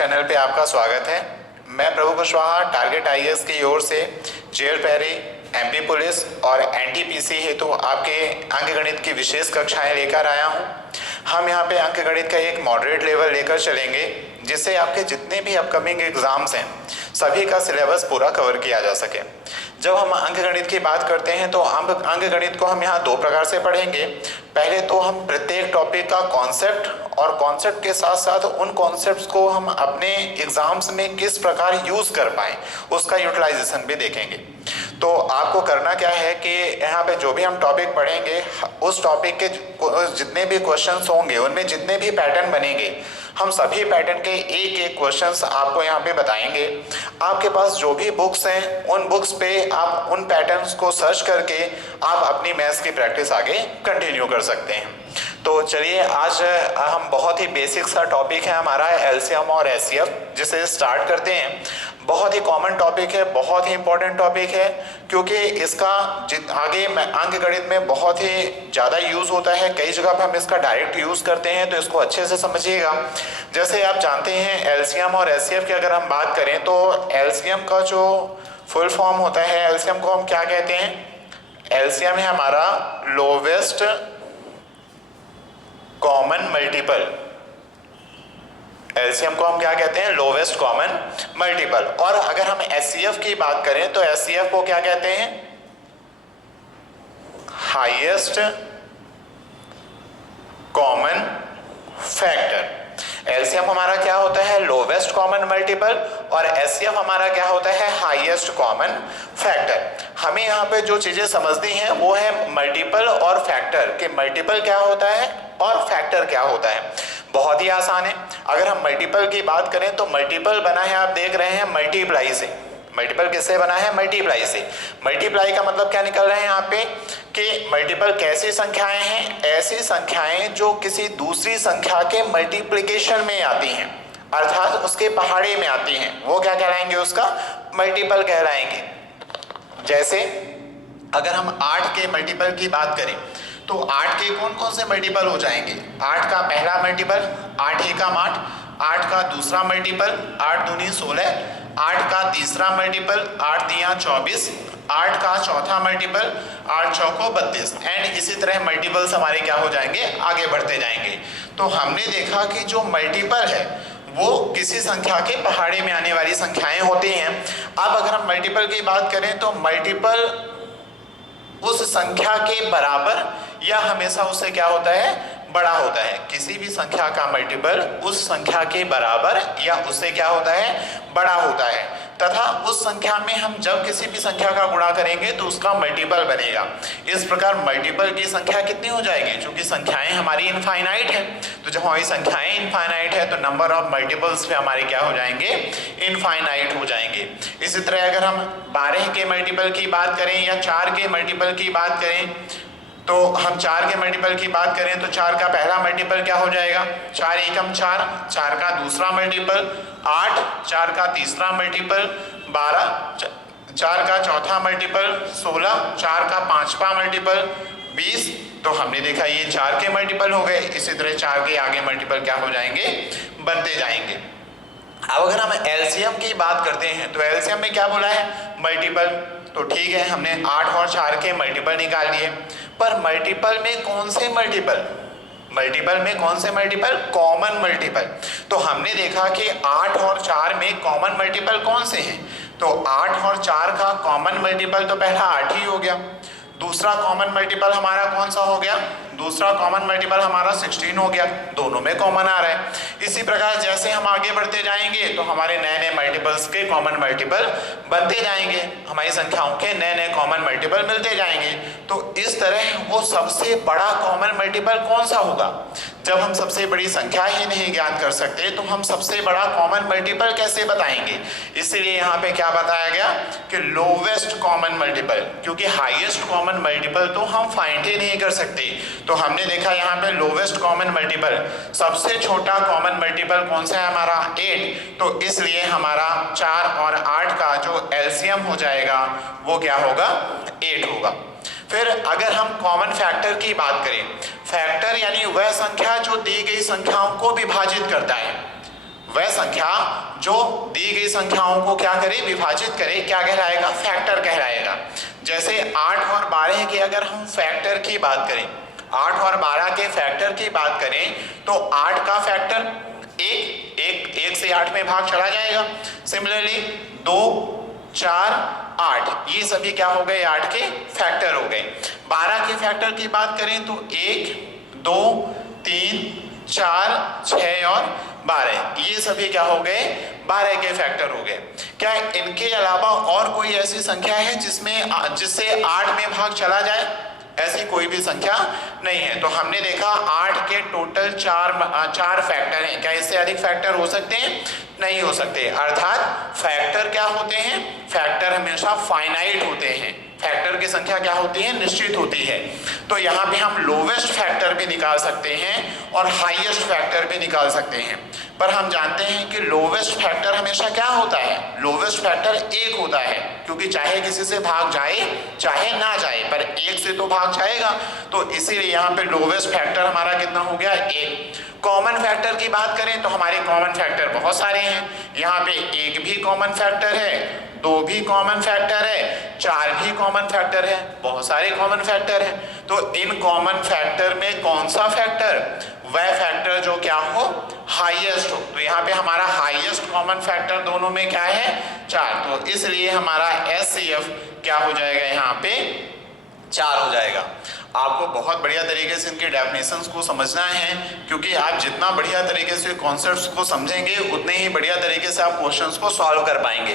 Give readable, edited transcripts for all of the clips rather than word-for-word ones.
Channel पे आपका स्वागत है। मैं प्रभु कुशवाहा टारगेट आईएएस की ओर से जेएल पैरी, एमपी पुलिस और एनटीपीसी हेतु आपके अंकगणित की विशेष कक्षाएं लेकर आया हूं। हम यहां पे अंकगणित का एक मॉडरेट लेवल लेकर चलेंगे जिससे आपके जितने भी अपकमिंग एग्जाम्स हैं सभी का सिलेबस पूरा कवर किया जा सके। जब हम अंकगणित की बात करते हैं तो अंकगणित को हम यहाँ दो प्रकार से पढ़ेंगे। पहले तो हम प्रत्येक टॉपिक का कॉन्सेप्ट और कॉन्सेप्ट के साथ साथ उन कॉन्सेप्ट्स को हम अपने एग्जाम्स में किस प्रकार यूज़ कर पाएँ उसका यूटिलाइजेशन भी देखेंगे। तो आपको करना क्या है कि यहाँ पे जो भी हम टॉपिक पढ़ेंगे उस टॉपिक के जितने भी क्वेश्चंस होंगे उनमें जितने भी पैटर्न बनेंगे हम सभी पैटर्न के एक एक क्वेश्चंस आपको यहाँ पे बताएंगे। आपके पास जो भी बुक्स हैं उन बुक्स पे आप उन पैटर्न्स को सर्च करके आप अपनी मैथ्स की प्रैक्टिस आगे कंटिन्यू कर सकते हैं। तो चलिए आज हम बहुत ही बेसिक सा टॉपिक है हमारा एलसीएम और एचसीएफ जिसे स्टार्ट करते हैं। बहुत ही कॉमन टॉपिक है, बहुत ही इंपॉर्टेंट टॉपिक है क्योंकि इसका आगे अंकगणित में बहुत ही ज़्यादा यूज़ होता है। कई जगह पर हम इसका डायरेक्ट यूज़ करते हैं तो इसको अच्छे से समझिएगा। जैसे आप जानते हैं एलसीएम और एचसीएफ की अगर हम बात करें तो एलसीएम का जो फुल फॉर्म होता है, एलसीएम को हम क्या कहते हैं? एलसीएम है हमारा लोवेस्ट कॉमन मल्टीपल। एलसीएम को हम क्या कहते हैं? Lowest common multiple. और अगर हम एचसीएफ की बात करें तो एचसीएफ को क्या कहते हैं? Highest common factor. एलसीएम हमारा क्या होता है? लोवेस्ट कॉमन मल्टीपल और एचसीएफ हमारा क्या होता है? Highest common factor. हमें यहाँ पे जो चीजें समझनी है वो है मल्टीपल और फैक्टर के मल्टीपल क्या होता है और फैक्टर क्या होता है। बहुत ही आसान है। अगर हम मल्टीपल की बात करें तो मल्टीपल बना है, आप देख रहे हैं, मल्टीप्लाई से। मल्टीपल किससे बना है? मल्टीप्लाई से। मल्टीप्लाई का मतलब क्या निकल रहा है यहाँ पे कि मल्टीपल कैसी संख्याएं हैं? ऐसी संख्याएं जो किसी दूसरी संख्या के मल्टीप्लिकेशन में आती हैं, अर्थात उसके पहाड़े में आती हैं, वो क्या कहलाएंगे? उसका मल्टीपल कहलाएंगे। जैसे अगर हम 8 के मल्टीपल की बात करें तो 8 के कौन कौन से मल्टीपल हो जाएंगे? 8 का पहला मल्टीपल 8 एकम 8, 8 का दूसरा मल्टीपल 8 दूनी 16, 8 का तीसरा मल्टीपल 8 दिया 24, 8 का चौथा मल्टीपल 8 चौको 32 एंड इसी तरह मल्टीपल्स हमारे क्या हो जाएंगे? आगे बढ़ते जाएंगे। तो हमने देखा कि जो मल्टीपल है वो किसी संख्या के पहाड़े में आने वाली संख्याएं होती हैं। अब अगर हम मल्टीपल की बात करें तो मल्टीपल उस संख्या के बराबर या हमेशा उससे क्या होता है? बड़ा होता है। किसी भी संख्या का मल्टीपल उस संख्या के बराबर या उससे क्या होता है? बड़ा होता है। तथा उस संख्या में हम जब किसी भी संख्या का गुणा करेंगे तो उसका मल्टीपल बनेगा। इस प्रकार मल्टीपल की संख्या कितनी हो जाएगी? क्योंकि संख्याएं हमारी इनफाइनाइट है, तो जब हमारी संख्याएं इनफाइनाइट है तो नंबर ऑफ मल्टीपल्स पे हमारे क्या हो जाएंगे? इनफाइनाइट हो जाएंगे। इसी तरह अगर हम 12 के मल्टीपल की बात करें या 4 के मल्टीपल की बात करें तो हम 4 के मल्टीपल की बात करें तो 4 का पहला मल्टीपल क्या हो जाएगा? 4 एकम 4, 4 का दूसरा मल्टीपल 8, 4 का तीसरा मल्टीपल 12, 4 का चौथा मल्टीपल 16, 4 का पांचवा मल्टीपल 20। तो हमने देखा ये 4 के मल्टीपल हो गए। इसी तरह 4 के आगे मल्टीपल क्या हो जाएंगे? बनते जाएंगे। अब अगर हम एलसीएम की बात करते हैं तो एलसीएम में क्या बोला है? मल्टीपल। तो ठीक है, हमने 8 और 4 के मल्टीपल निकाल लिए, पर मल्टीपल में कौन से मल्टीपल? मल्टीपल में कौन से मल्टीपल? Common multiple. तो हमने देखा कि 8 और 4 में कॉमन मल्टीपल कौन से हैं? तो 8 और 4 का कॉमन मल्टीपल तो पहला 8 ही हो गया। दूसरा कॉमन मल्टीपल हमारा कौन सा हो गया? दूसरा कॉमन मल्टीपल हमारा 16 हो गया। दोनों में कॉमन आ रहा है। इसी प्रकार जैसे हम आगे बढ़ते जाएंगे तो हमारे नए नए मल्टीपल्स के कॉमन मल्टीपल बनते जाएंगे, हमारी संख्याओं के नए नए कॉमन मल्टीपल मिलते जाएंगे। तो इस तरह वो सबसे बड़ा कॉमन मल्टीपल कौन सा होगा? जब हम सबसे बड़ी संख्या ही नहीं ज्ञात कर सकते तो हम सबसे बड़ा कॉमन मल्टीपल कैसे बताएंगे? इसीलिए यहाँ पे क्या बताया गया कि लोवेस्ट कॉमन मल्टीपल, क्योंकि हाईएस्ट कॉमन मल्टीपल तो हम फाइंड ही नहीं कर सकते। तो हमने देखा यहाँ पे लोवेस्ट कॉमन मल्टीपल, सबसे छोटा कॉमन मल्टीपल कौन सा है? हमारा 8। तो इसलिए हमारा 4 और 8 का जो एलसीएम हो जाएगा वो क्या होगा? 8 होगा। फिर अगर हम कॉमन फैक्टर की बात करें, फैक्टर यानी वह संख्या जो दी गई संख्याओं को विभाजित करता है। वह संख्या जो दी गई संख्याओं को क्या करे, विभाजित करे, क्या कहलाएगा, फैक्टर कहलाएगा। जैसे 8 और 12 के अगर हम फैक्टर की बात करें, 8 और 12 के फैक्टर की बात करें तो 8 का फैक्टर 1 से 8 में भाग चला जाएगा। सिमिलरली 2, 4, 8 ये सभी क्या हो गए, 8 के फैक्टर हो गए। 12 के फैक्टर की बात करें तो 1, 2, 3, 4, 6 और 12 ये सभी क्या हो गए, 12 के फैक्टर हो गए। क्या इनके अलावा और कोई ऐसी संख्या है जिससे 8 में भाग चला जाए? ऐसी कोई भी संख्या नहीं है। तो हमने देखा 8 के टोटल 4 फैक्टर हैं। क्या इससे अधिक फैक्टर हो सकते हैं? नहीं हो सकते। अर्थात फैक्टर क्या होते हैं, फैक्टर हमेशा फाइनाइट होते हैं। फैक्टर की संख्या क्या होती है, निश्चित होती है। तो यहाँ पे हम लोवेस्ट फैक्टर भी निकाल सकते हैं और हाईएस्ट फैक्टर भी निकाल सकते हैं। पर हम जानते हैं कि लोवेस्ट फैक्टर हमेशा क्या होता है, लोवेस्ट फैक्टर 1 होता है, क्योंकि चाहे किसी से भाग जाए चाहे ना जाए पर 1 से तो भाग जाएगा। तो इसीलिए यहाँ पे लोवेस्ट फैक्टर हमारा कितना हो गया, 1। कॉमन फैक्टर की बात करें तो हमारे कॉमन फैक्टर बहुत सारे हैं। यहाँ पे 1 भी कॉमन फैक्टर है, 2 भी कॉमन फैक्टर है, 4 भी कॉमन फैक्टर है, बहुत सारे कॉमन फैक्टर हैं। तो इन कॉमन फैक्टर में कौन सा फैक्टर, वह फैक्टर जो क्या हो, हाईएस्ट हो। तो यहाँ पे हमारा हाईएस्ट कॉमन फैक्टर दोनों में क्या है, 4। तो इसलिए हमारा HCF क्या हो जाएगा, यहाँ पे 4 हो जाएगा। आपको बहुत बढ़िया तरीके से इनके डेफिनेशंस को समझना है, क्योंकि आप जितना बढ़िया तरीके से कॉन्सेप्ट्स को समझेंगे उतने ही बढ़िया तरीके से आप क्वेश्चंस को सॉल्व कर पाएंगे।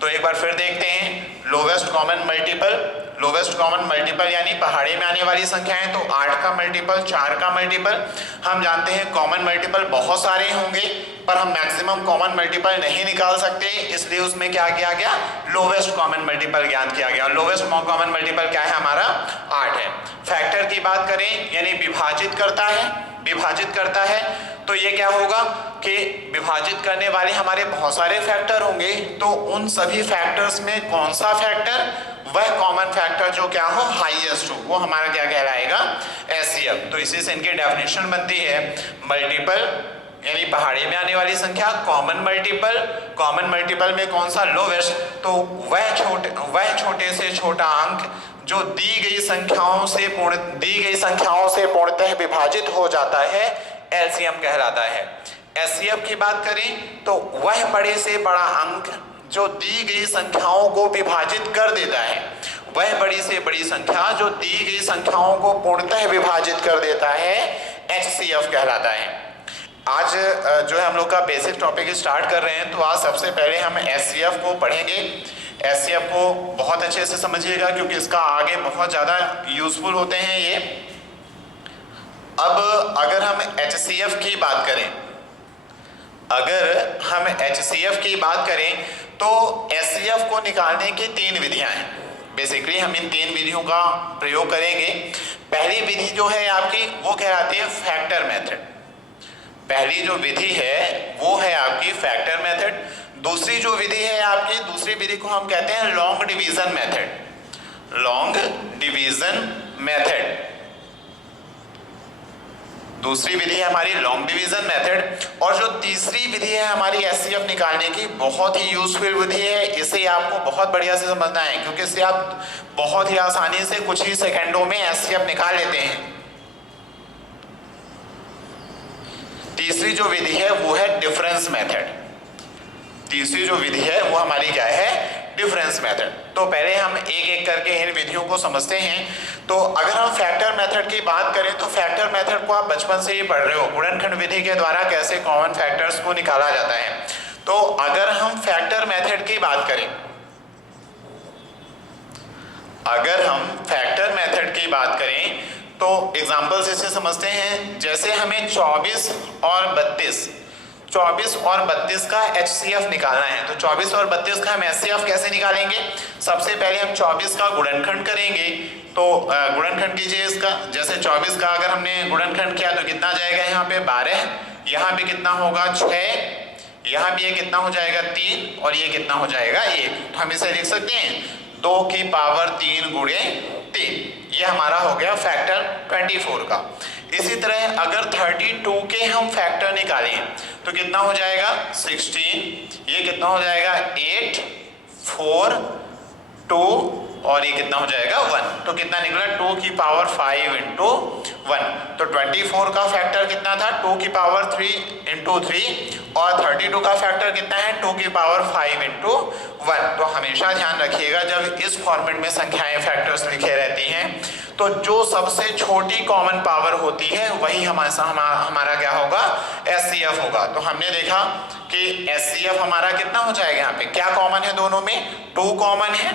तो एक बार फिर देखते हैं lowest common multiple. Lowest common multiple यानी पहाड़े में आने वाली संख्याएं, तो 8 का मल्टीपल, 4 का मल्टीपल। हम जानते हैं कॉमन मल्टीपल बहुत सारे होंगे पर हम मैक्सिमम कॉमन मल्टीपल नहीं निकाल सकते, इसलिए उसमें क्या किया गया, लोवेस्ट कॉमन मल्टीपल ज्ञात किया गया। लोवेस्ट कॉमन मल्टीपल क्या है हमारा, 8 है। फैक्टर की बात करें यानी विभाजित करता है, विभाजित करता है तो ये क्या होगा कि विभाजित करने वाले हमारे बहुत सारे फैक्टर होंगे, तो उन सभी फैक्टर्स में कौन सा फैक्टर, वह कॉमन फैक्टर जो क्या हो, हाईएस्ट हो, वो हमारा क्या कहलाएगा, HCF। तो इसी से इनकी डेफिनेशन बनती है मल्टीपल यानी पहाड़े में आने वाली संख्या, कॉमन मल्टीपल, कॉमन मल्टीपल में कौन सा, लोवेस्ट, तो वह छोटे से छोटा अंक जो दी गई संख्याओं से पूर्णतः विभाजित हो जाता है, LCM कहलाता है। HCF की बात करें तो वह बड़े से बड़ा अंक जो दी गई संख्याओं को विभाजित कर देता है, वह बड़ी से बड़ी संख्या जो दी गई संख्याओं को पूर्णतः विभाजित कर देता है, HCF कहलाता है। आज जो है हम लोग का बेसिक टॉपिक स्टार्ट कर रहे हैं, तो आज सबसे पहले हम HCF को पढ़ेंगे। HCF को बहुत अच्छे से समझिएगा क्योंकि इसका आगे बहुत ज़्यादा यूजफुल होते हैं ये। अब अगर हम HCF की बात करें, अगर हम HCF की बात करें तो HCF को निकालने की 3 विधियां हैं। बेसिकली हम इन 3 विधियों का प्रयोग करेंगे। पहली विधि जो है आपकी वो कहलाती है फैक्टर मेथड। पहली जो विधि है वो है आपकी फैक्टर मेथड। दूसरी जो विधि है आपकी, दूसरी विधि को हम कहते हैं long division method, long division method. दूसरी विधि है हमारी लॉन्ग डिवीजन मेथड। और जो तीसरी विधि है हमारी HCF निकालने की, बहुत ही यूजफुल विधि है। इसे आपको बहुत बढ़िया से समझना है क्योंकि इससे आप बहुत ही आसानी से कुछ ही सेकंडों में HCF निकाल लेते हैं। तीसरी जो विधि है वो है डिफरेंस मेथड। तीसरी जो विधि है वो हमारी क्या है, डिफरेंस मेथड। तो पहले हम एक एक करके इन विधियों को समझते हैं। तो अगर हम फैक्टर मेथड की बात करें तो फैक्टर मेथड को आप बचपन से ही पढ़ रहे हो, गुणनखंड विधि के द्वारा कैसे कॉमन फैक्टर्स को निकाला जाता है। तो अगर हम फैक्टर मेथड की बात करें, अगर हम फैक्टर मेथड की बात करें तो एग्जाम्पल्स इसे समझते हैं। जैसे हमें 24 और 32 का HCF निकालना है, तो 24 और 32 का हम HCF कैसे निकालेंगे। सबसे पहले हम 24 का गुणनखंड करेंगे। तो गुणनखंड कीजिए इसका। जैसे 24 का अगर हमने गुणनखंड किया तो कितना जाएगा, यहाँ पे 12, यहाँ पे कितना होगा 6, यहाँ भी ये कितना हो जाएगा 3 और ये कितना हो जाएगा 1। तो हम इसे लिख सकते हैं 2 की पावर 3 गुणे 3। ये हमारा हो गया फैक्टर 24 का। इसी तरह अगर 32 के हम फैक्टर निकालें तो कितना हो जाएगा 16, ये कितना हो जाएगा 8, 4, 2 और ये कितना हो जाएगा 1। तो कितना निकला 2 की पावर 5 इंटू 1। तो 24 का फैक्टर कितना था 2 की पावर 3 इंटू 3 और 32 का फैक्टर कितना है 2 की पावर 5 इंटू 1। तो हमेशा ध्यान रखिएगा जब इस फॉर्मेट में संख्याएं फैक्टर्स लिखे रहती हैं तो जो सबसे छोटी कॉमन पावर होती है वही हमारा क्या होगा एचसीएफ होगा। तो हमने देखा कि एचसीएफ हमारा कितना हो जाएगा, यहाँ पे क्या कॉमन है दोनों में 2 कॉमन है।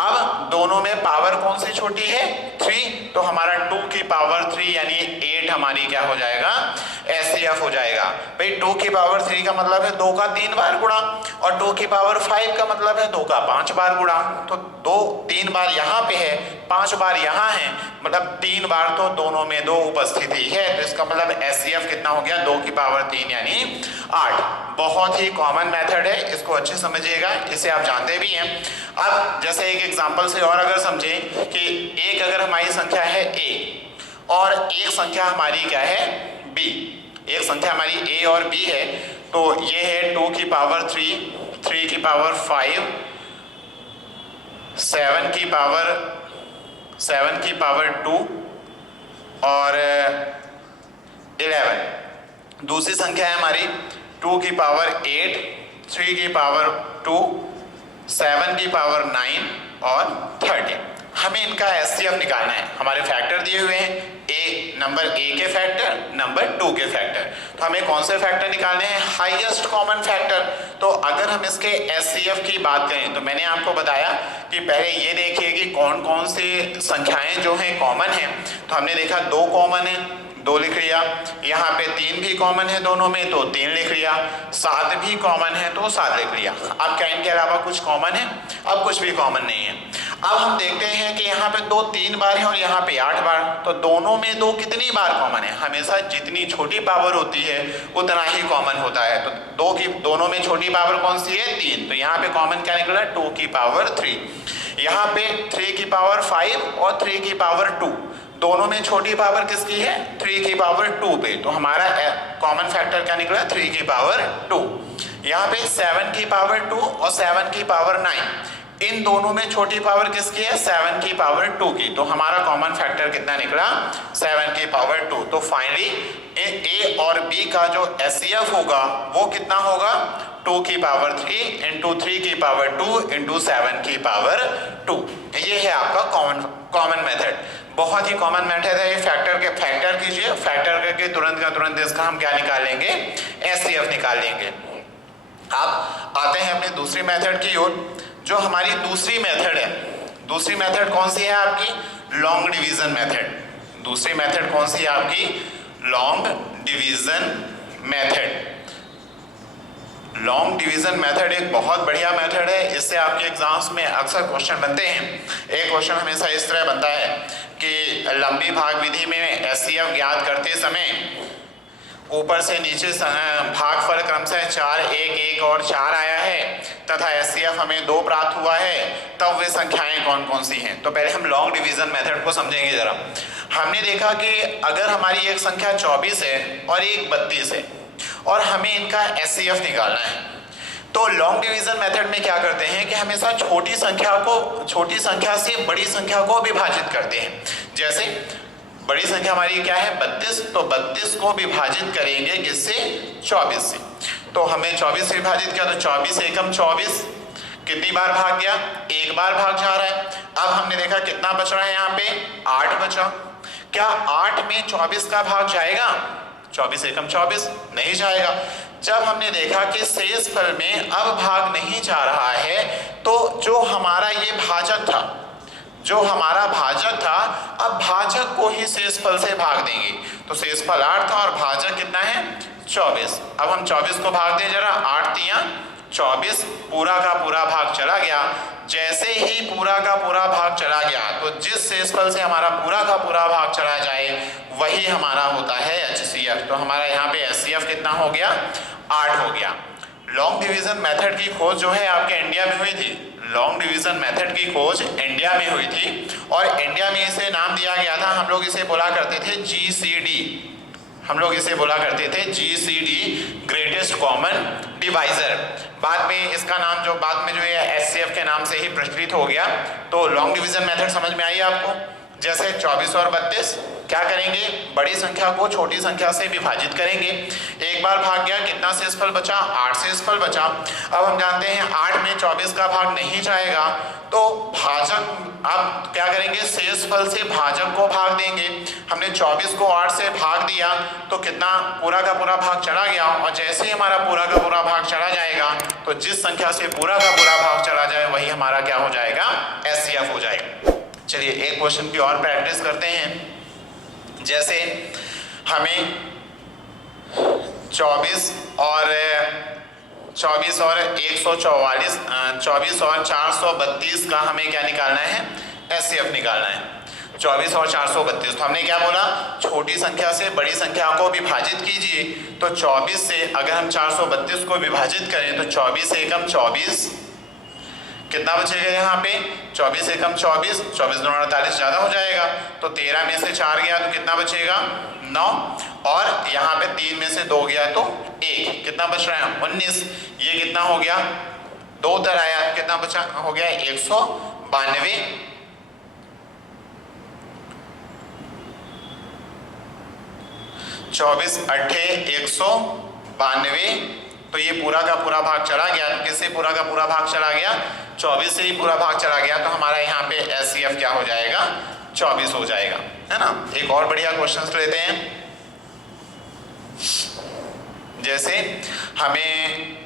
अब दोनों में पावर कौन सी छोटी है 3, तो हमारा 2 की पावर 3 यानी 8 हमारी क्या हो जाएगा एचसीएफ हो जाएगा। भाई 2 की पावर 3 का मतलब है 2 का 3 बार गुणा और 2 की पावर 5 का मतलब है 2 का 5 बार गुणा। तो 3 बार यहाँ पे है 5 बार यहाँ है, मतलब 3 बार तो दोनों में 2 उपस्थिति है। तो इसका मतलब एचसीएफ कितना हो गया 2 की पावर 3 यानी 8। बहुत ही कॉमन मेथड है, इसको अच्छे समझिएगा, इसे आप जानते भी हैं। अब जैसे एक एग्जांपल से और अगर समझें कि एक अगर हमारी संख्या है a और एक संख्या हमारी क्या है b, एक संख्या हमारी a और b है, तो ये है 2 की पावर 3, 3 की पावर 5, 7 की पावर 2 और 11। दूसरी संख्या है हमारी 2 की पावर 8, 3 की पावर 2, 7 की पावर 9 और 13। हमें इनका एचसीएफ निकालना है। हमारे फैक्टर दिए हुए हैं नंबर ए के फैक्टर, नंबर 2 के फैक्टर। तो हमें कौन से फैक्टर निकालने हैं हाईएस्ट कॉमन फैक्टर। तो अगर हम इसके एचसीएफ की बात करें तो मैंने आपको बताया कि पहले ये देखिए कि कौन कौन सी संख्याएं जो हैं कॉमन हैं। तो हमने देखा 2 कॉमन है 2 लिख लिया, यहाँ पे 3 भी कॉमन है दोनों में तो 3 लिख लिया, 7 भी कॉमन है तो 7 लिख लिया। अब क्या इनके अलावा कुछ कॉमन है, अब कुछ भी कॉमन नहीं है। अब हम देखते हैं कि यहाँ पे 2 3 बार है और यहाँ पे 8 बार, तो दोनों में 2 कितनी बार कॉमन है। हमेशा जितनी छोटी पावर होती है उतना ही कॉमन होता है। तो दोनों में छोटी पावर कौन सी है 3, तो यहाँ पे कॉमन क्या निकला 2 की पावर 3। यहाँ पे 3 की पावर 5 और 3 की पावर 2, दोनों में छोटी पावर किसकी है 3 की पावर 2 पे। तो हमारा कॉमन फैक्टर क्या निकला 3 की पावर 2। यहाँ पे 7 की पावर 2 और 7 की पावर 9, इन दोनों में छोटी पावर किसकी है 7 की पावर 2 की। तो हमारा कॉमन फैक्टर कितना निकला 7 की पावर 2। तो फाइनली ए और बी का जो एचसीएफ होगा वो कितना होगा 2 की पावर 3 इंटू 3 की पावर 2 इंटू 7 की पावर 2। ये है आपका कॉमन मेथड, बहुत ही कॉमन मेथड है ये। फैक्टर कीजिए, फैक्टर करके तुरंत का तुरंत इसका हम क्या निकाल लेंगे एचसीएफ निकाल लेंगे। अब आते हैं अपनी दूसरी मेथड की ओर। जो हमारी दूसरी मेथड है, दूसरी मेथड कौन सी है आपकी लॉन्ग डिवीजन मेथड। दूसरी मेथड कौन सी है आपकी long division method. Long division method एक बहुत बढ़िया मेथड है, इससे आपके एग्जाम्स में अक्सर क्वेश्चन बनते हैं। एक क्वेश्चन हमेशा इस तरह बनता है कि लंबी भाग विधि में एचसीएफ ज्ञात करते समय ऊपर से नीचे भागफल क्रमशः 4 1 1 और 4 आया है तथा एचसीएफ हमें 2 प्राप्त हुआ है, तब वे संख्याएं कौन कौन सी हैं। तो पहले हम लॉन्ग डिवीजन मेथड को समझेंगे जरा। हमने देखा कि अगर हमारी एक संख्या 24 है और एक 32 है और हमें इनका एचसीएफ निकालना है, तो लॉन्ग डिवीजन मेथड में क्या करते हैं कि हमेशा छोटी संख्या से बड़ी संख्या को विभाजित करते हैं। जैसे बड़ी संख्या हमारी क्या है 32, तो 32 को विभाजित करेंगे किससे 24 से। तो हमें 24 से विभाजित किया तो 24 एकम 24, कितनी बार भाग गया 1 बार भाग जा रहा है। अब हमने देखा कितना बच रहा है यहाँ पे 8 बचा। क्या 8 में 24 का भाग जाएगा 24 एकम 24 नहीं जाएगा। जब हमने देखा कि शेषफल में अब भाग नहीं जा रहा है, तो जो हमारा ये भाजक था, अब भाजक को ही शेषफल से भाग देंगे। तो शेषफल 8 था और भाजक कितना है 24। अब हम 24 को भाग दें जरा, 8 तिया 24, पूरा का पूरा भाग चला गया। जैसे ही पूरा का पूरा भाग चला गया तो जिस शेषफल से हमारा पूरा का पूरा भाग चला जाए वही हमारा होता है एचसीएफ। तो हमारा यहाँ पे एचसीएफ कितना हो गया 8 हो गया। लॉन्ग डिवीजन मेथड की खोज जो है आपके इंडिया में हुई थी। लॉन्ग डिवीजन मेथड की खोज इंडिया में हुई थी और इंडिया में इसे नाम दिया गया था, हम लोग इसे बोला करते थे GCD, हम लोग इसे बोला करते थे GCD, ग्रेटेस्ट कॉमन डिवाइजर। बाद में इसका नाम जो बाद में जो है SCF के नाम से ही प्रचलित हो गया। तो लॉन्ग डिवीजन मेथड समझ में आई आपको। जैसे 24 और 32 क्या करेंगे, बड़ी संख्या को छोटी संख्या से विभाजित करेंगे। एक बार भाग गया, कितना शेषफल बचा, 8 शेषफल बचा। अब हम जानते हैं 8 में 24 का भाग नहीं जाएगा, तो भाजक अब क्या करेंगे, शेषफल से भाजक को भाग देंगे। हमने 24 को 8 से भाग दिया तो कितना, पूरा का पूरा भाग चला गया। और जैसे ही हमारा पूरा का पूरा भाग चला जाएगा तो जिस संख्या से पूरा का पूरा भाग चला जाए वही हमारा क्या हो जाएगा, SCF हो जाएगा। चलिए एक क्वेश्चन की और प्रैक्टिस करते हैं। जैसे हमें 24 और 144, 24 और 432 का हमें क्या निकालना है, SCF निकालना है। 24 और 432, तो हमने क्या बोला, छोटी संख्या से बड़ी संख्या को विभाजित कीजिए। तो 24 से अगर हम 432 को विभाजित करें तो 24 एकम 24, कितना बचेगा यहाँ पे, 24 एकम 24, 24 दूना 48, ज़्यादा हो जाएगा। तो 13 में से 4 गया तो कितना बचेगा, 9, और यहाँ पे 3 में से 2 गया तो 1, कितना बच रहा है, 19। ये कितना हो गया, 2 उधर आया, कितना बचा हो गया, 192। 24 अट्ठे 192, तो ये पूरा का पूरा भाग चला गया। किससे पूरा का पूरा भाग चला गया, 24 से ही पूरा भाग चला गया। तो हमारा यहाँ पे SCF क्या हो जाएगा, 24 हो जाएगा, है ना। एक और बढ़िया क्वेश्चन लेते हैं। जैसे हमें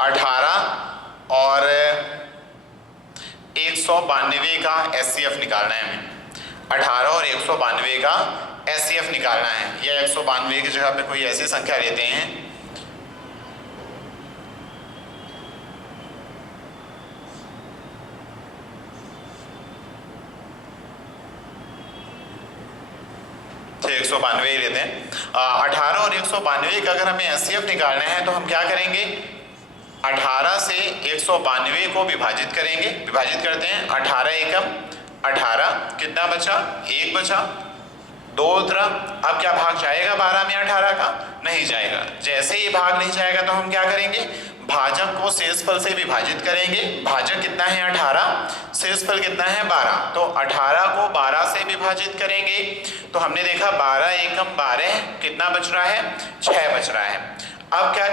18 और 192 का SCF निकालना है। हमें 18 और 192 का SCF निकालना है, या 192 की जगह पे कोई ऐसी संख्या लेते हैं। तो 192 लेते हैं। 18 और 192 का अगर हमें SCF निकालना है तो हम क्या करेंगे, 18 से 192 को विभाजित करेंगे। विभाजित करते हैं, 18 एकम 18, कितना बचा, 1 बचा, 2 उतरा। अब क्या भाग जाएगा 12 में 18 का, नहीं जाएगा। जैसे ही भाग नहीं जाएगा तो हम क्या करेंगे, भाजक को शेषफल से विभाजित करेंगे। भाजक कितना है 18, शेषफल कितना है 12, तो 18 को 12 से विभाजित करेंगे। तो हमने देखा 12 एकम 12, कितना बच रहा है, 6 बच रहा है। अब क्या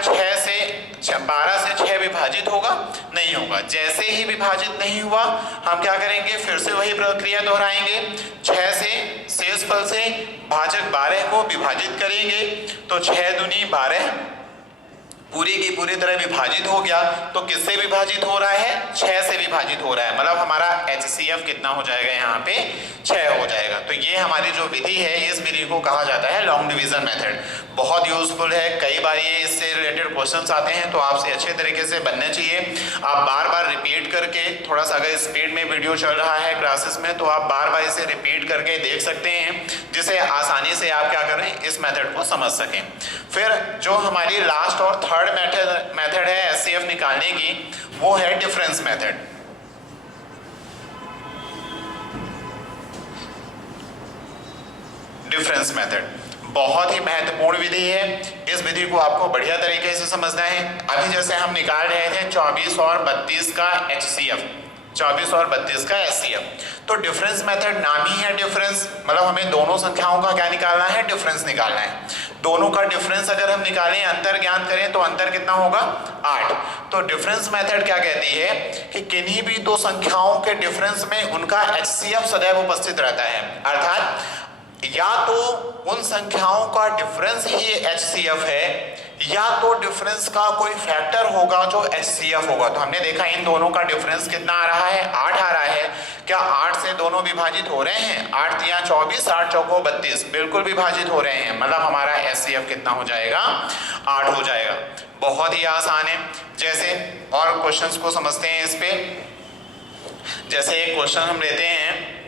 12 से 6 विभाजित होगा, नहीं होगा। जैसे ही विभाजित नहीं हुआ हम क्या करेंगे, फिर से वही प्रक्रिया दोहराएंगे। 6 से शेषफल से भाजक 12 को विभाजित करेंगे। तो 6 दूनी 12, पूरी की पूरी तरह विभाजित हो गया। तो किससे विभाजित हो रहा है, 6 से विभाजित हो रहा है। मतलब हमारा HCF कितना हो जाएगा, यहाँ पे 6 हो जाएगा। तो ये हमारी जो विधि है, इस विधि को कहा जाता है लॉन्ग डिवीजन मेथड। बहुत यूजफुल है, कई बार ये इससे रिलेटेड क्वेश्चंस आते हैं, तो आपसे अच्छे तरीके से बनने चाहिए। आप बार बार रिपीट करके, थोड़ा सा अगर स्पीड में वीडियो चल रहा है क्लासेस में, तो आप बार बार इसे रिपीट करके देख सकते हैं, जिससे आसानी से आप क्या करें, इस मेथड को समझ सकें। फिर जो हमारी लास्ट और थर्ड मेथड है SCF निकालने की, वो है डिफरेंस मेथड। डिफरेंस मेथड बहुत ही महत्वपूर्ण विधि है। इस विधि को आपको बढ़िया तरीके से समझना है। अभी जैसे हम निकाल रहे थे 24 और 32 का HCF, 24 और 32 का SCF। तो डिफरेंस मेथड नाम ही है डिफरेंस, मतलब हमें दोनों संख्याओं का क्या निकालना है, डिफरेंस निकालना है। दोनों का डिफरेंस अगर हम निकालें, अंतर ज्ञात करें, तो अंतर कितना होगा, 8। तो डिफरेंस मेथड क्या कहती है कि किन्हीं भी दो संख्याओं के डिफरेंस में उनका HCF सदैव उपस्थित रहता है। अर्थात या तो उन संख्याओं का डिफरेंस ही HCF है, या तो डिफरेंस का कोई फैक्टर होगा जो HCF होगा। तो हमने देखा इन दोनों का डिफरेंस कितना आ रहा है, 8 आ रहा है। क्या 8 से दोनों विभाजित हो रहे हैं, 8 तिया 24, 8 चौको 32, बिल्कुल विभाजित हो रहे हैं। मतलब हमारा HCF कितना हो जाएगा, 8 हो जाएगा। बहुत ही आसान है। जैसे और क्वेश्चंस को समझते हैं इस पे। जैसे एक क्वेश्चन हम लेते हैं,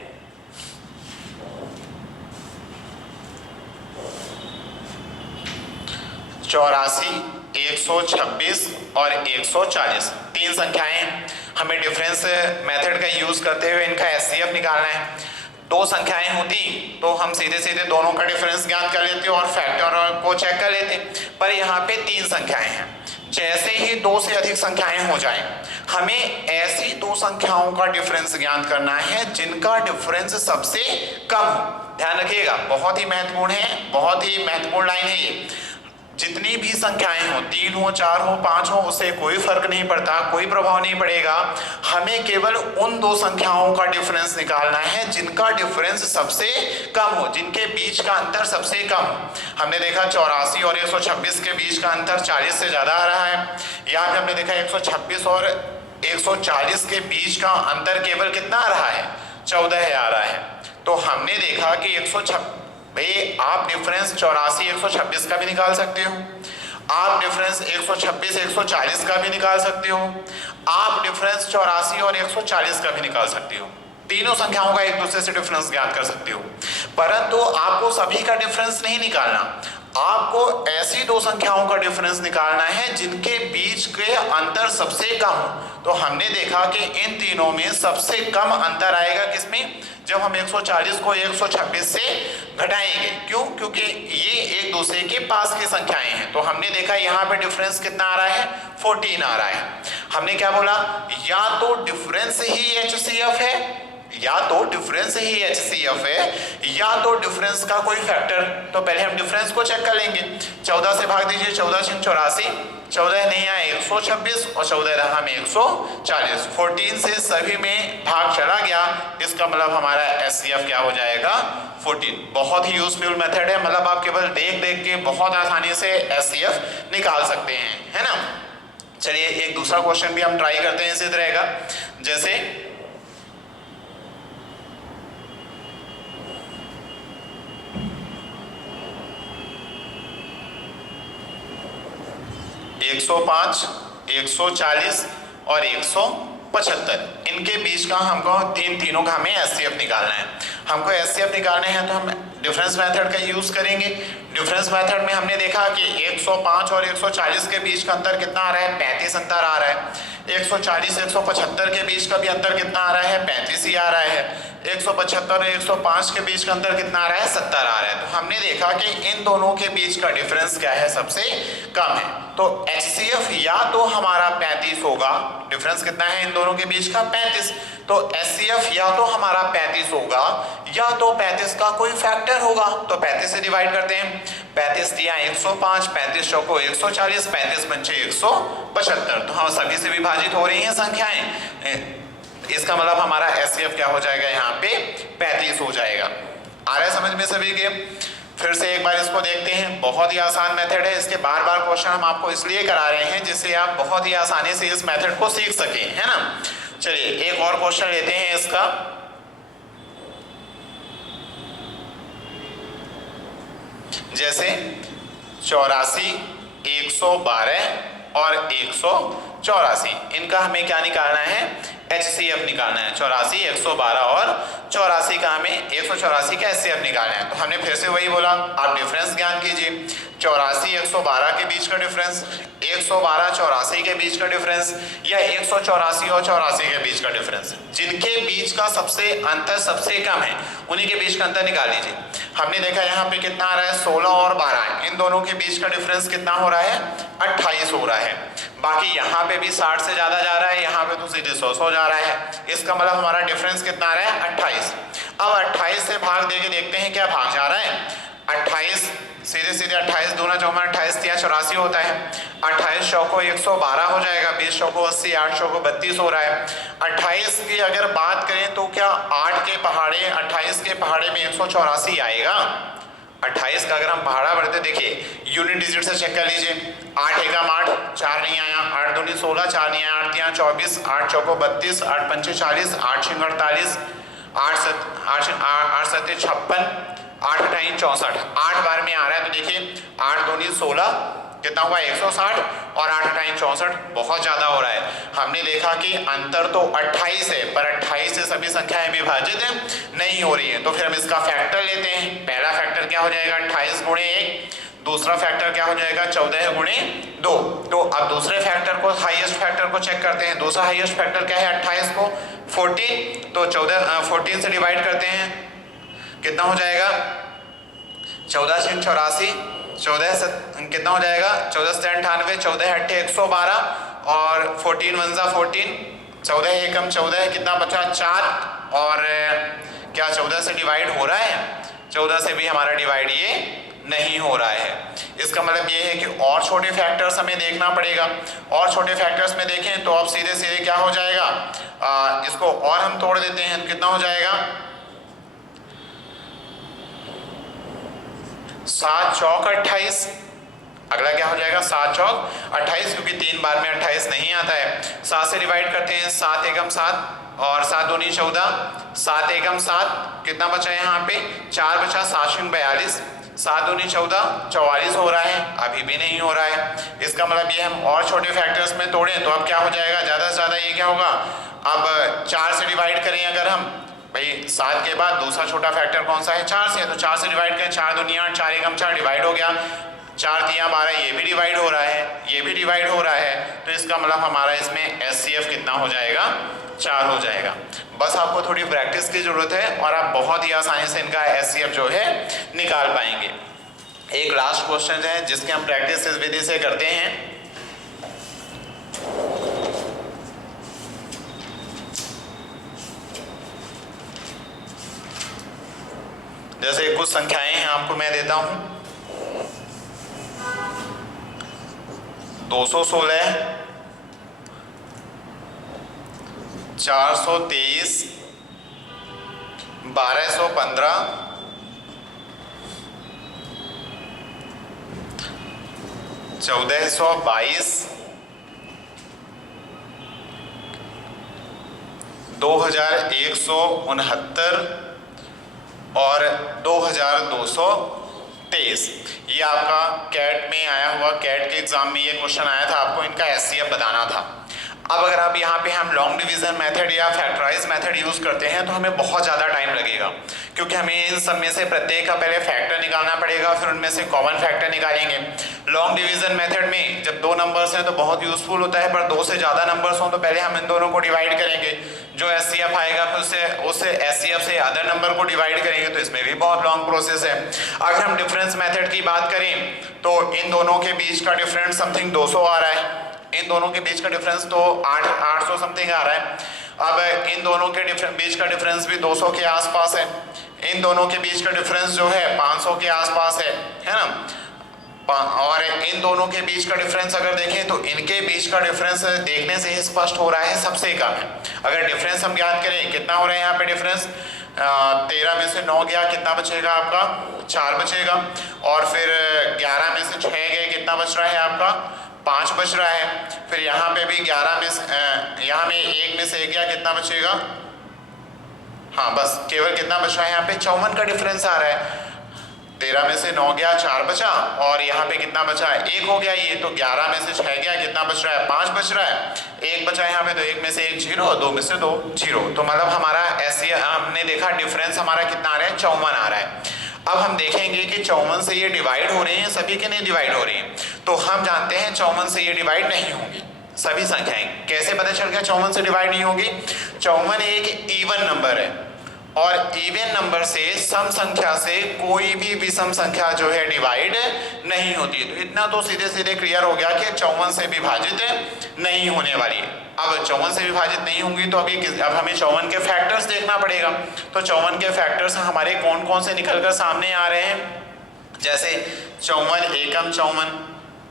चौरासी 126 और 140 तीन संख्याएं, हमें डिफरेंस मेथड का यूज करते हुए इनका एचसीएफ निकालना है। दो संख्याएं होती तो हम सीधे सीधे दोनों का डिफरेंस ज्ञात कर लेते और फैक्टर को चेक कर लेते, पर यहाँ पे तीन संख्याएं हैं। जैसे ही दो से अधिक संख्याएं हो जाएं, हमें ऐसी दो संख्याओं का डिफरेंस ज्ञात करना है जिनका डिफरेंस सबसे कम हो। ध्यान रखिएगा, बहुत ही महत्वपूर्ण है, बहुत ही महत्वपूर्ण लाइन है ये। जितनी भी संख्याएं हो, 3 हो 4 हो 5 हो, उससे कोई फर्क नहीं पड़ता, कोई प्रभाव नहीं पड़ेगा। हमें केवल उन दो संख्याओं का डिफरेंस निकालना है जिनका डिफरेंस सबसे कम हो, जिनके बीच का अंतर सबसे कम हो। हमने देखा 84 और 126 के बीच का अंतर 40 से ज्यादा आ रहा है। यहाँ पे हमने देखा 126 और 140 के बीच का अंतर केवल कितना आ रहा है, 14 आ रहा है। तो हमने देखा कि 126 भाई आप डिफरेंस 84 126 का भी निकाल सकते हो, आप डिफरेंस 126 140 का भी निकाल सकते हो, आप डिफरेंस 84 और 140 का भी निकाल सकते हो। तीनों संख्याओं का एक दूसरे से डिफरेंस ज्ञात कर सकते हो, परंतु आपको सभी का डिफरेंस नहीं निकालना। आपको ऐसी दो संख्याओं का डिफरेंस निकालना है जिनके बीच के अंतर सबसे कम हो। तो हमने देखा कि इन तीनों में सबसे कम अंतर आएगा किसमें, जब हम 140 को 126 से घटाएंगे। क्यों? क्योंकि ये एक दूसरे के पास की संख्याएं हैं। तो हमने देखा यहाँ पे डिफरेंस कितना आ रहा है, 14 आ रहा है। हमने क्या बोला, या तो डिफरेंस ही एचसीएफ है, या तो डिफरेंस ही एचसीएफ है, या तो डिफरेंस का कोई फैक्टर। तो पहले हम डिफरेंस को चेक कर लेंगे। 14 से भाग दीजिए, 14 से 84, 14 नहीं आए 126 और 14 रहा में 140। 14 से सभी में भाग चला गया, इसका मतलब हमारा एचसीएफ क्या हो जाएगा, 14। बहुत ही यूजफुल मेथड है, मतलब आप केवल देख देख के बहुत आसानी से एचसीएफ निकाल सकते हैं, है ना। चलिए एक दूसरा क्वेश्चन भी हम ट्राई करते हैं इसी तरह का। जैसे 105, 140 और 175, इनके बीच का हमको तीनों का हमें एचसीएफ निकालना है। हमको एचसीएफ निकालना है तो हम डिफरेंस मेथड का यूज करेंगे। डिफरेंस मेथड में हमने देखा कि 105 और 140 के बीच का अंतर कितना आ रहा है, 35 अंतर आ रहा है। 140 175 के बीच का भी अंतर कितना आ रहा है, 35 ही आ रहा है। 175 और 105 के बीच का अंतर कितना आ रहा है, 70 आ रहा है। तो हमने देखा कि इन दोनों के बीच का डिफरेंस क्या है, सबसे कम है। तो एचसीएफ या तो हमारा 35 होगा, डिफरेंस कितना है इन दोनों के बीच का, 35। तो एचसीएफ या तो हमारा 35 होगा या तो 35 का कोई फैक्टर होगा। तो 35 से डिवाइड करते हैं, 35 दिया 105, 35 चौको 140, 35 पंचे 175। तो हम सभी से विभाजित हो रही हैं संख्याएं, इसका मतलब हमारा एचसीएफ क्या हो जाएगा, यहाँ पे 35 हो जाएगा। आ रहा है समझ में सभी के। फिर से एक बार इसको देखते हैं, बहुत ही आसान मेथड है। इसके बार बार क्वेश्चन हम आपको इसलिए करा रहे हैं जिससे आप बहुत ही आसानी से इस मेथड को सीख सकें, है ना। चलिए एक और क्वेश्चन लेते हैं इसका। जैसे 84, 112 और 184, इनका हमें क्या निकालना है, एचसीएफ निकालना है। 84, 112 और 84 का हमें 184 का एचसीएफ निकालना है। तो हमने फिर से वही बोला, आप डिफरेंस ज्ञात कीजिए। 84 112 के बीच का डिफरेंस, 112 84 के बीच का डिफरेंस, या 184 और 84 के बीच का डिफरेंस। जिनके बीच का सबसे अंतर सबसे कम है उन्हीं के बीच का अंतर निकाल लीजिए। हमने देखा यहाँ पे कितना आ रहा है, 16 और 12, इन दोनों के बीच का डिफरेंस कितना हो रहा है, 28 हो रहा है। बाकी यहाँ पे भी 60 से ज्यादा जा रहा है, यहाँ पे तो सीधे 100 जा रहा है। इसका मतलब हमारा डिफरेंस कितना आ रहा है, 28। अब 28 से भाग देके देखते हैं क्या भाग जा रहा है। 28 सीधे सीधे 28 दूना 54, 28 तिया 84 होता है। 28 चौको 112 हो जाएगा, 20 चौको 80, 8 चौको 32 हो रहा है। 28 की अगर बात करें तो क्या 8 के पहाड़े 28 के पहाड़े में 184 आएगा। 28 का अगर हम पहाड़ा बढ़ते, देखिए यूनिट डिजिट से चेक कर लीजिए। 8 एकम 8, 4 नहीं आया, 8 दूनी 16, 4 नहीं आया, 8 तिया 24, 8 चौको 32, 8 पंचे 40, 8 छिंग 48, 8 सत्ते 56, 8 अठाई 64, 8 बार में आ रहा है। तो देखिए 8 दूनी 16, कितना हुआ 160, और 8 अठाई 64, बहुत ज्यादा हो रहा है। हमने देखा कि अंतर तो 28 है, पर 28 से सभी संख्याएं विभाजित नहीं हो रही है। तो फिर हम इसका फैक्टर लेते हैं। पहला फैक्टर क्या हो जाएगा, 28 गुणे 1, दूसरा फैक्टर क्या हो जाएगा 14 गुणे 2। तो अब दूसरे फैक्टर को, हाईएस्ट फैक्टर को चेक करते हैं। दूसरा हाईएस्ट फैक्टर क्या है 28 को 14, तो 14 से डिवाइड करते हैं, कितना हो जाएगा 14 से 84, 14 से कितना हो जाएगा 14 से 98, 14 8 112 और 14 1 जा 14, 14 एकम 14, कितना बचा 4। और क्या 14 से डिवाइड हो रहा है? 14 से भी हमारा डिवाइड ये नहीं हो रहा है। इसका मतलब ये है कि और छोटे फैक्टर्स हमें देखना पड़ेगा। और छोटे फैक्टर्स में देखें तो अब सीधे सीधे क्या हो जाएगा, इसको और हम तोड़ देते हैं तो कितना हो जाएगा 7 चौक 28। अगला क्या हो जाएगा 7 चौक 28, क्योंकि 3 बार में 28 नहीं आता है। 7 से डिवाइड करते हैं, 7 एकम 7 और 7 दूनी 14, 7 एकम 7, कितना बचा है यहाँ पे 4 बचा, 7 शून्य 42, 7 दूनी 14, 44 हो रहा है, अभी भी नहीं हो रहा है। इसका मतलब ये हम और छोटे फैक्टर्स में तोड़ें तो अब क्या हो जाएगा, ज़्यादा से ज़्यादा ये क्या होगा, अब 4 से डिवाइड करें अगर हम, भाई 7 के बाद दूसरा छोटा फैक्टर कौन सा है 4 से, तो 4 से डिवाइड करें, 4 दूनी 8, 4 एकम 4 डिवाइड हो गया, 4 तिया 12, ये भी डिवाइड हो रहा है, ये भी डिवाइड हो रहा है। तो इसका मतलब हमारा इसमें एचसीएफ कितना हो जाएगा 4 हो जाएगा। बस आपको थोड़ी प्रैक्टिस की जरूरत है और आप बहुत ही आसानी से इनका एचसीएफ जो है निकाल पाएंगे। एक लास्ट क्वेश्चन है जिसकी हम प्रैक्टिस इस विधि से करते हैं। जैसे कुछ संख्याएं हैं आपको मैं देता हूं, 216, 423, 1215, 1422, 2169 और 2223। ये आपका कैट में आया हुआ, कैट के एग्जाम में ये क्वेश्चन आया था, आपको इनका एचसीएफ बताना था। अब अगर आप यहाँ पे हम लॉन्ग डिवीजन मेथड या फैक्टराइज मेथड यूज करते हैं तो हमें बहुत ज़्यादा टाइम लगेगा, क्योंकि हमें इन सब में से प्रत्येक का पहले फैक्टर निकालना पड़ेगा, फिर उनमें से कॉमन फैक्टर निकालेंगे। लॉन्ग डिवीजन मेथड में जब 2 नंबर्स हैं तो बहुत यूजफुल होता है, पर 2 से ज़्यादा नंबर्स हों तो पहले हम इन दोनों को डिवाइड करेंगे, जो एचसीएफ आएगा फिर उससे एचसीएफ से अदर नंबर को डिवाइड करेंगे, तो इसमें भी बहुत लॉन्ग प्रोसेस है। अगर हम डिफरेंस मेथड की बात करें तो इन दोनों के बीच का डिफरेंस समथिंग 200 आ रहा है, इन दोनों के बीच का डिफरेंस तो 800 समथिंग आ रहा है। अब इन दोनों के बीच का डिफरेंस भी 200 के आसपास है, इन दोनों के बीच का डिफरेंस जो है 500 के आसपास है ना। और इन दोनों के बीच का डिफरेंस अगर देखें तो इनके बीच का डिफरेंस देखने से ही स्पष्ट हो रहा है सबसे कम है। अगर डिफरेंस हम ज्ञात करें कितना हो रहा है यहाँ पे डिफरेंस, 13 में से 9 गया, कितना बचेगा आपका 4 बचेगा, और फिर 11 में से 6 गए, कितना बच रहा है आपका 5 बच रहा है। फिर यहाँ पे भी 11 में यहाँ में 1 में से 1 गया, कितना बचेगा, हाँ बस केवल कितना बच रहा है यहाँ पे 54 का डिफरेंस आ रहा है। 13 में से 9 गया, 4 बचा, और यहाँ पे कितना बचा है 1 हो गया ये, तो 11 में से 6 गया, कितना बच रहा है 5 बच रहा है, 1 बचा यहाँ पे, तो 1 में से 1 0, 2 में से 2 0, तो मतलब हमारा ऐसे हमने देखा डिफरेंस हमारा कितना आ रहा है 54 आ रहा है। अब हम देखेंगे कि 54 से ये डिवाइड हो रहे हैं सभी के नहीं डिवाइड हो रही हैं, तो हम जानते हैं 54 से ये डिवाइड नहीं होंगी सभी संख्याएं। कैसे पता चल गया 54 से डिवाइड नहीं होगी, 54 एक इवन नंबर है और इवन नंबर से सम संख्या से कोई भी विषम संख्या जो है डिवाइड नहीं होती है। तो इतना तो सीधे सीधे क्लियर हो गया कि 54 से विभाजित नहीं होने वाली है। अब 54 से विभाजित नहीं होंगी तो अब हमें 54 के फैक्टर्स देखना पड़ेगा। तो 54 के फैक्टर्स हमारे कौन कौन से निकल कर सामने आ रहे हैं, जैसे 54 एकम 54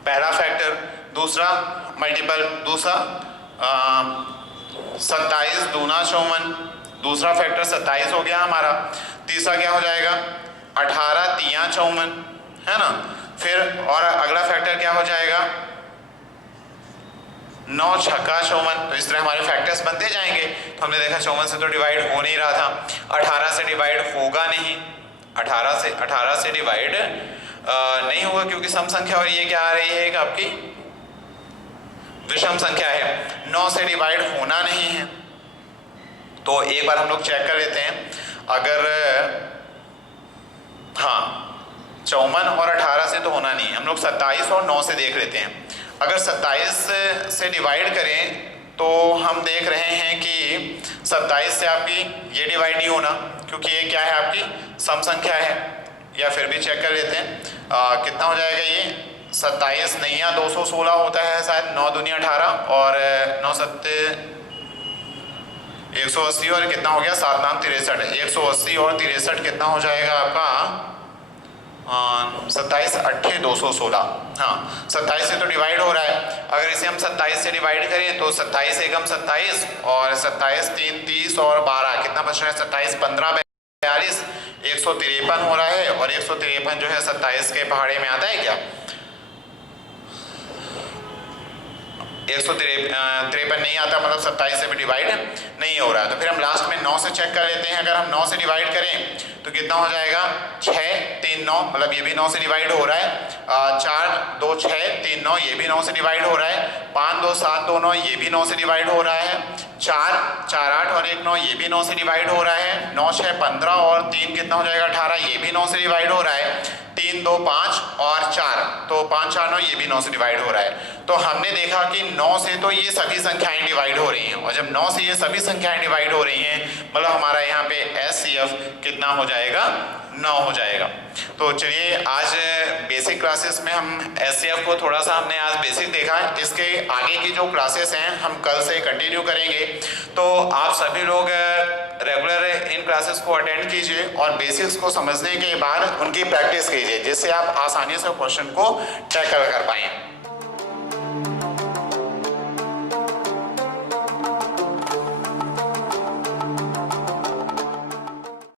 पहला फैक्टर, दूसरा मल्टीपल, दूसरा 27 दूना 54, दूसरा फैक्टर 27 हो गया हमारा, तीसरा क्या हो जाएगा 18 तिया 54 है ना। फिर और अगला फैक्टर क्या हो जाएगा 9 छक्का 54। तो इस तरह हमारे फैक्टर्स बनते जाएंगे। तो हमने देखा 54 से तो डिवाइड हो नहीं रहा था, 18 से डिवाइड होगा नहीं, 18 से डिवाइड नहीं होगा क्योंकि सम संख्या, और ये क्या आ रही है एक आपकी विषम संख्या है। 9 से डिवाइड होना नहीं है, तो एक बार हम लोग चेक कर लेते हैं। अगर हाँ 54 और 18 से तो होना नहीं है, हम लोग 27 और 9 से देख लेते हैं। अगर 27 से डिवाइड करें तो हम देख रहे हैं कि 27 से आपकी ये डिवाइड नहीं होना, क्योंकि ये क्या है आपकी सम संख्या है। या फिर भी चेक कर लेते हैं कितना हो जाएगा ये 27 नहीं या 216 होता है शायद, 9 दूनी 18 और 9 सत्ते 180 और कितना हो गया 7 नाम 63, 180 और 63 कितना हो जाएगा आपका 27 अट्ठे 216। हाँ 27 से तो डिवाइड हो रहा है, अगर इसे हम 27 से डिवाइड करें तो 27 एकम 27 और 27 3 30 और 12 कितना बच रहा है 27 15 42 153 हो रहा है। और 153 जो है 27 के पहाड़े में आता है क्या, 153 नहीं आता, मतलब 27 से भी डिवाइड नहीं हो रहा है। तो फिर हम लास्ट में 9 से चेक कर लेते हैं। अगर हम 9 से डिवाइड करें तो कितना हो जाएगा 6 3 9, मतलब ये भी 9 से डिवाइड हो रहा है। 4 2 6 3 9 ये भी 9 से डिवाइड हो रहा है। 5 2 7 2 9 ये भी 9 से डिवाइड हो रहा है। 4 4 8 और 1 9 ये भी 9 से डिवाइड हो रहा है। 9 6 15 और 3 कितना हो जाएगा 18 ये भी 9 से डिवाइड हो रहा है। 3 2 5 और 4 तो 5 4 9 ये भी 9 से डिवाइड हो रहा है। तो हमने देखा कि 9 से तो ये सभी संख्याएं डिवाइड हो रही हैं, और जब 9 से ये सभी संख्याएं डिवाइड हो रही हैं मतलब हमारा यहाँ पे SCF कितना हो जाएगा 9 हो जाएगा। तो चलिए आज बेसिक क्लासेस में हम SCF को थोड़ा सा हमने आज बेसिक देखा, इसके आगे की जो क्लासेस हैं हम कल से कंटिन्यू करेंगे। तो आप सभी लोग रेगुलर इन क्लासेस को अटेंड कीजिए और बेसिक्स को समझने के बाद उनकी प्रैक्टिस कीजिए, जिससे आप आसानी से क्वेश्चन को टैकल कर पाएं।